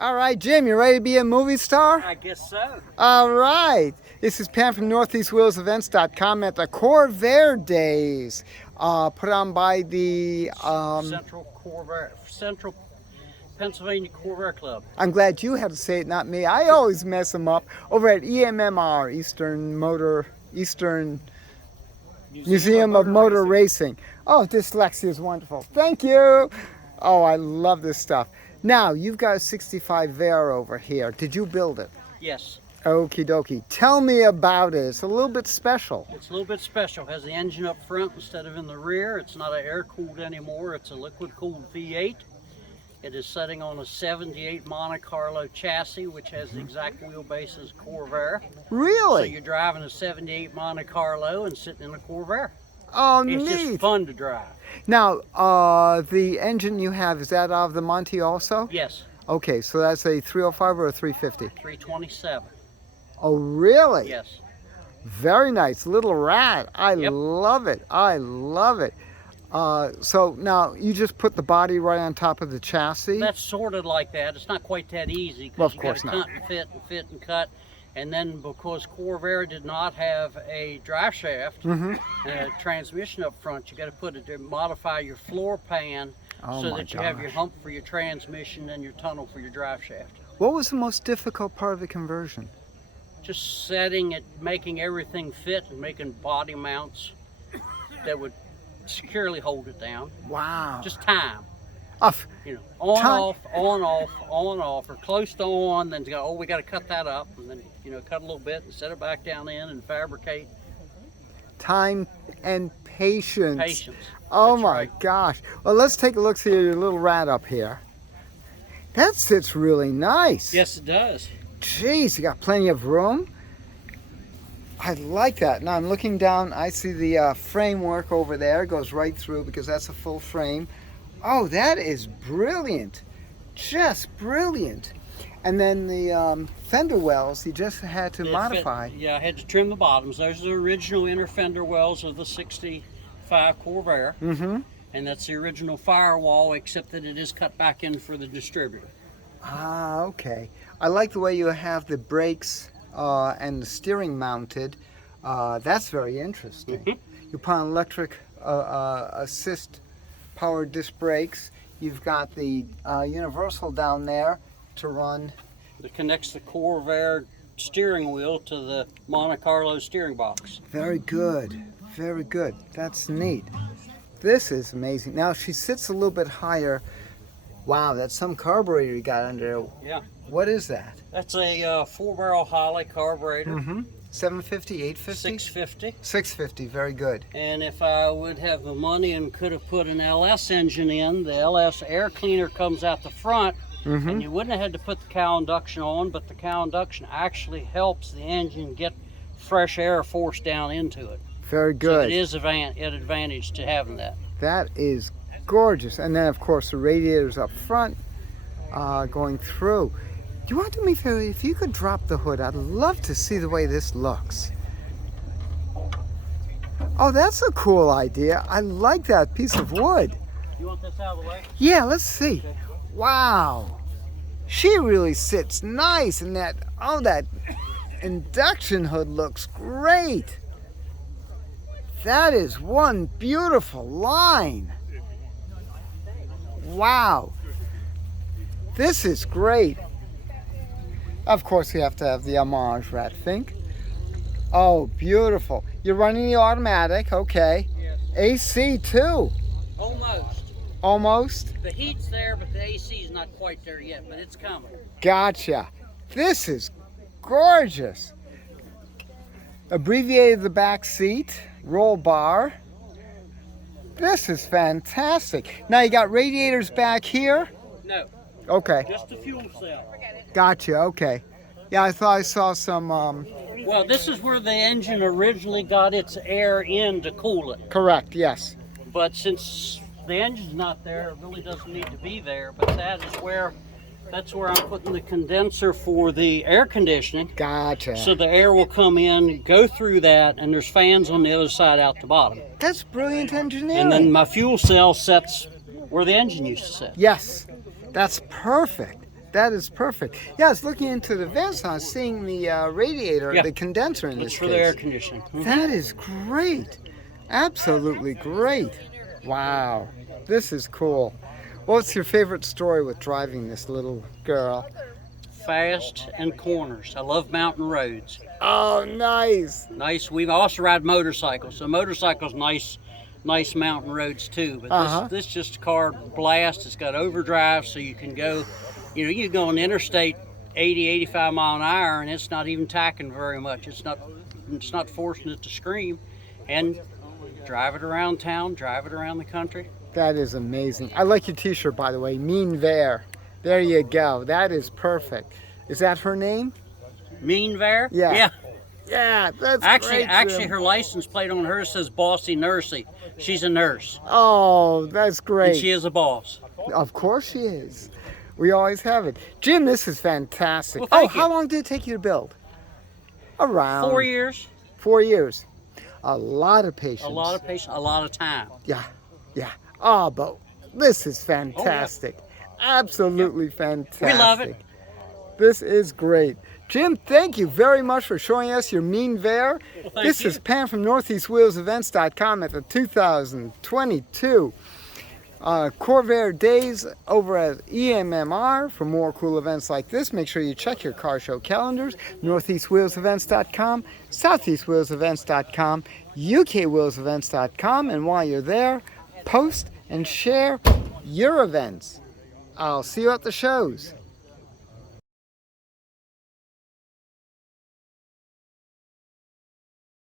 All right, Jim, you ready to be a movie star? I guess so. All right. This is Pam from NortheastWheelsEvents.com at the Corvair Days, put on by the... Central Pennsylvania Corvair Club. I'm glad you had to say it, not me. I always mess them up. Over at EMMR, Eastern Museum of Motor Racing. Oh, dyslexia is wonderful. Thank you. Oh, I love this stuff. Now, you've got a 65 Vair over here. Did you build it? Yes. Okie dokie. Tell me about it. It's a little bit special. It's a little bit special. It has the engine up front instead of in the rear. It's not an air-cooled anymore. It's a liquid-cooled V8. It is sitting on a 78 Monte Carlo chassis, which has the exact wheelbase as Corvair. Really? So you're driving a 78 Monte Carlo and sitting in a Corvair. Oh, it's neat. Just fun to drive. Now, the engine you have, is that out of the Monte also? Yes. Okay, so that's a 305 or a 350? 327. Oh, really? Yes. Very nice. Little rat. I Yep. love it. I love it. So now you just put the body right on top of the chassis? That's sort of like that. It's not quite that easy Well, because of you course got to not. cut and fit and cut. And then because Corvair did not have a drive shaft and a transmission up front, you got to put it to modify your floor pan so that you have your hump for your transmission and your tunnel for your drive shaft. What was the most difficult part of the conversion? Just setting it, making everything fit and making body mounts that would securely hold it down. Wow. Just time. You know, Time. on, off, or close to on, then to go, oh, we got to cut that up, and then, you know, cut a little bit and set it back down in and fabricate. Time and patience. Patience. Oh That's my right. gosh. Well, let's take a look at your little rat up here. That sits really nice. Yes, it does. Jeez, you got plenty of room. I like that. Now I'm looking down, I see the framework over there. It goes right through because that's a full frame. Oh, that is brilliant. Just brilliant. And then the fender wells, you just had to modify. Yeah, I had to trim the bottoms. Those are the original inner fender wells of the 65 Corvair. And that's the original firewall, except that it is cut back in for the distributor. Ah, okay. I like the way you have the brakes and the steering mounted. That's very interesting. You put on electric assist power disc brakes. You've got the universal down there to run. That connects the Corvair steering wheel to the Monte Carlo steering box. Very good. Very good. That's neat. This is amazing. Now she sits a little bit higher. Wow, that's some carburetor you got under there. Yeah. What is that? That's a 4-barrel Holley carburetor. 750, 850? 650. 650, very good. And if I would have the money and could have put an LS engine in, the LS air cleaner comes out the front, and you wouldn't have had to put the cow induction on, but the cow induction actually helps the engine get fresh air forced down into it. Very good. So it is an advantage to having that. That is gorgeous. And then, of course, the radiators up front going through. Do you want to do me a favor? If you could drop the hood, I'd love to see the way this looks. Oh, that's a cool idea. I like that piece of wood. You want this out of the way? Yeah, let's see. Wow. She really sits nice, and that induction hood looks great. That is one beautiful line. Wow. This is great. Of course, you have to have the homage rat think. Oh, beautiful. You're running the automatic, okay. Yes. AC too. Almost. Almost? The heat's there, but the AC is not quite there yet, but it's coming. Gotcha. This is gorgeous. Abbreviated the back seat, roll bar. This is fantastic. Now you got radiators back here? No, Okay. just the fuel cell. Gotcha, okay. Yeah, I thought I saw some, Well, this is where the engine originally got its air in to cool it. correct, yes. But since the engine's not there, it really doesn't need to be there. But that's where I'm putting the condenser for the air conditioning. Gotcha. So the air will come in, go through that, and there's fans on the other side out the bottom. That's brilliant engineering. And then my fuel cell sets where the engine used to sit. Yes, that's perfect. That is perfect. Yeah, I was looking into the vents and I was seeing the radiator, Yeah. the condenser in It's this for the air case. conditioning. Mhm. That is great. Absolutely great. Wow. This is cool. What's your favorite story with driving this little girl? Fast and corners. I love mountain roads. Oh, nice. Nice. We also ride motorcycles. So motorcycles, nice mountain roads too. But Uh-huh. this just a car blast. It's got overdrive, so you can go. You know, you go on the interstate 80, 85 mile an hour, and it's not even tacking very much. It's not forcing it to scream, and drive it around town, drive it around the country. That is amazing. I like your t-shirt, by the way. Mean Vair. There you go. That is perfect. Is that her name? Mean Vair? Yeah. Yeah. Yeah, that's Actually, great, Jim. her license plate on hers says Bossy Nursey. She's a nurse, Oh, that's and great. she is a boss. Of course she is. We always have it. Jim, this is fantastic. Well, Oh, thank you. how long did it take you to build? Around 4 years, 4 years. A lot of patience. a lot of patience, a lot of time. Yeah, yeah. Oh, but this is fantastic. Absolutely fantastic. We love it. This is great. Jim, thank you very much for showing us your Mean Vair. Well, thank This you. is Pam from NortheastWheelsEvents.com at the 2022 Corvair Days over at EMMR. For more cool events like this, make sure you check your car show calendars, NortheastWheelsEvents.com, SoutheastWheelsEvents.com, UKWheelsEvents.com, and while you're there, post and share your events. I'll see you at the shows.